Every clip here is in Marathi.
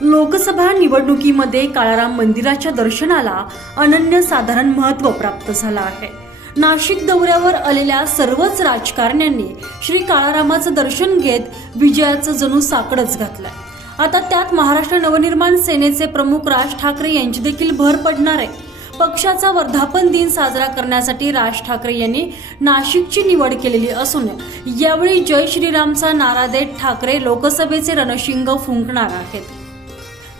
लोकसभा निवडणुकीमध्ये काळाराम मंदिराच्या दर्शनाला अनन्यसाधारण महत्त्व प्राप्त झालं आहे. नाशिक दौऱ्यावर आलेल्या सर्वच राजकारण्यांनी श्री काळारामाचं दर्शन घेत विजयाचं जणू साकडच घातलंय. आता त्यात महाराष्ट्र नवनिर्माण सेनेचे प्रमुख राज ठाकरे यांची देखील भर पडणार आहे. पक्षाचा वर्धापन दिन साजरा करण्यासाठी राज ठाकरे यांनी नाशिकची निवड केलेली असून यावेळी जय श्रीरामचा नारा देत ठाकरे लोकसभेचे रणशिंग फुंकणार आहेत.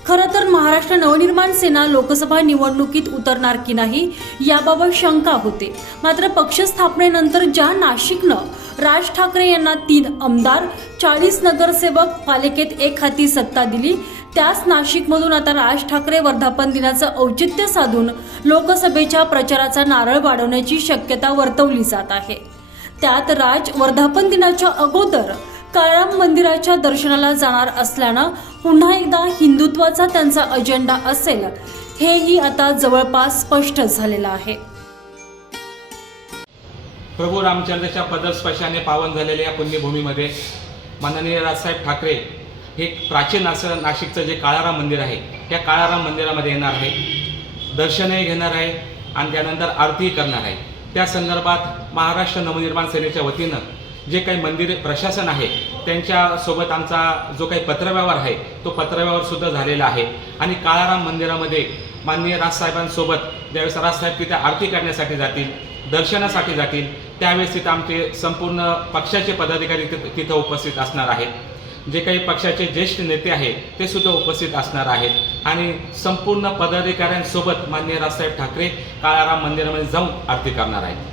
खरं तर महाराष्ट्र नवनिर्माण सेना लोकसभा निवडणुकीत उतरणार की नाही याबाबत शंका होते. मात्र पक्ष स्थापनेनंतर ज्या नाशिकनं राज ठाकरे यांना तीन आमदार चाळीस नगरसेवक पालिकेत एक हाती सत्ता दिली त्याच नाशिकमधून आता राज ठाकरे वर्धापन दिनाचं औचित्य साधून लोकसभेच्या प्रचाराचा नारळ वाढवण्याची शक्यता वर्तवली जात आहे. त्यात राज वर्धापन दिनाच्या अगोदर काळाराम मंदिराच्या दर्शनाला जाणार असल्यानं पुन्हा एकदा हिंदुत्वाचा त्यांचा अजेंडा असेल. हेही आता जवळपास स्पष्ट झालेलं आहे. प्रभू रामचंद्राच्या पदस्पर्शाने पावन झालेल्या या पुण्यभूमीमध्ये माननीय राजसाहेब ठाकरे हे प्राचीन असं नाशिकचं जे काळाराम मंदिर आहे त्या काळाराम मंदिरामध्ये येणार आहे दर्शनही घेणार आहे आणि त्यानंतर आरतीही करणार आहे. त्या संदर्भात महाराष्ट्र नवनिर्माण सेनेच्या वतीनं जे काही मंदिर प्रशासन आहे त्यांच्यासोबत आमचा जो काही पत्रव्यवहार आहे तो पत्रव्यवहार सुद्धा झालेला आहे. आणि काळाराम मंदिरामध्ये माननीय राजसाहेबांसोबत ज्यावेळेस राजसाहेब तिथे आरती करण्यासाठी जातील दर्शनासाठी जातील त्यावेळेस तिथं आमचे संपूर्ण पक्षाचे पदाधिकारी तिथं तिथं उपस्थित असणार आहेत. जे काही पक्षाचे ज्येष्ठ नेते आहेत ते सुद्धा उपस्थित असणार आहेत. आणि संपूर्ण पदाधिकाऱ्यांसोबत माननीय राजसाहेब ठाकरे काळाराम मंदिरामध्ये जाऊन आरती करणार आहेत.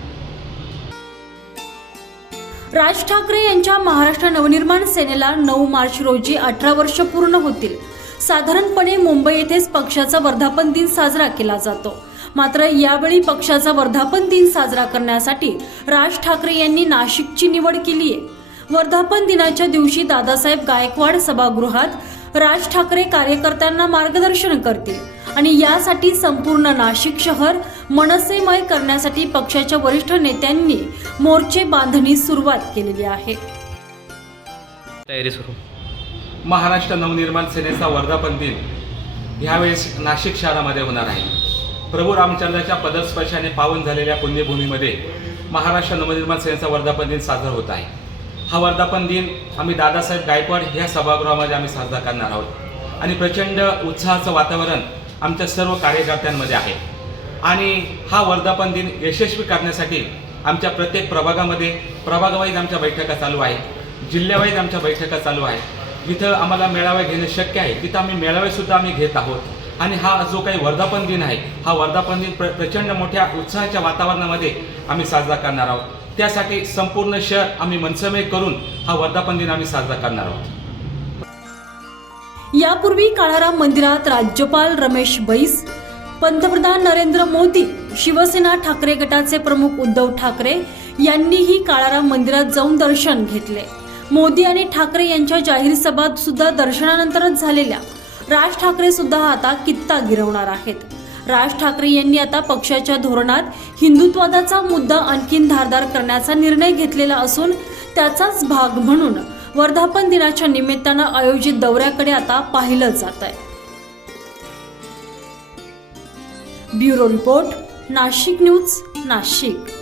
राज ठाकरे यांच्या महाराष्ट्र नवनिर्माण सेनेला नऊ मार्च रोजी अठरा वर्ष पूर्ण होतील. साधारणपणे मुंबई येथेच पक्षाचा वर्धापन दिन साजरा केला जातो. मात्र यावेळी पक्षाचा वर्धापन दिन साजरा करण्यासाठी राज ठाकरे यांनी नाशिकची निवड केली आहे. वर्धापन दिनाच्या दिवशी दादासाहेब गायकवाड सभागृहात राज ठाकरे कार्यकर्त्यांना मार्गदर्शन करतील. आणि यासाठी संपूर्ण नाशिक शहर मनसेमय करण्यासाठी पक्षाच्या वरिष्ठ नेत्यांनी मोर्चे बांधणी सुरुवात केलेली आहे. तयारी सुरू. महाराष्ट्र नवनिर्माण सेनेचा वर्धापन दिन ह्यावेळेस नाशिक शहरामध्ये होणार आहे. प्रभू रामचंद्राच्या पदस्पर्शाने पावन झालेल्या पुण्यभूमीमध्ये महाराष्ट्र नवनिर्माण सेनेचा वर्धापन दिन साजरा होत आहे. हा वर्धापन दिन आम्ही दादासाहेब गायकवाड ह्या सभागृहामध्ये आम्ही साजरा करणार आहोत. आणि प्रचंड उत्साहाचं वातावरण आमच्या सर्व कार्यकर्त्यांमध्ये आहे. आणि हा वर्धापन दिन यशस्वी करण्यासाठी आमच्या प्रत्येक प्रभागामध्ये प्रभागवाईज आमच्या बैठका चालू आहे जिल्ह्यावाईज आमच्या बैठका चालू आहे जिथं आम्हाला मेळावे घेणे शक्य आहे तिथं आम्ही मेळावेसुद्धा आम्ही घेत आहोत. आणि हा जो काही वर्धापन दिन आहे हा वर्धापन दिन प्र प्रचंड मोठ्या उत्साहाच्या वातावरणामध्ये आम्ही साजरा करणार आहोत. त्यासाठी संपूर्ण शहर आम्ही मनसमय करून हा वर्धापन दिन आम्ही साजरा करणार आहोत. यापूर्वी काळाराम मंदिरात राज्यपाल रमेश बैस पंतप्रधान नरेंद्र मोदी शिवसेना ठाकरे गटाचे प्रमुख उद्धव ठाकरे यांनीही काळाराम मंदिरात जाऊन दर्शन घेतले. मोदी आणि ठाकरे यांच्या जाहीर सभात सुद्धा दर्शनानंतरच झालेल्या राज ठाकरे सुद्धा आता कित्ता गिरवणार आहेत. राज ठाकरे यांनी आता पक्षाच्या धोरणात हिंदुत्वादाचा मुद्दा आणखीन धारदार करण्याचा निर्णय घेतलेला असून त्याचाच भाग म्हणून वर्धापन दिनाच्या निमित्तानं आयोजित दौऱ्याकडे आता पाहिलं जात आहे. Bureau report Nashik news Nashik.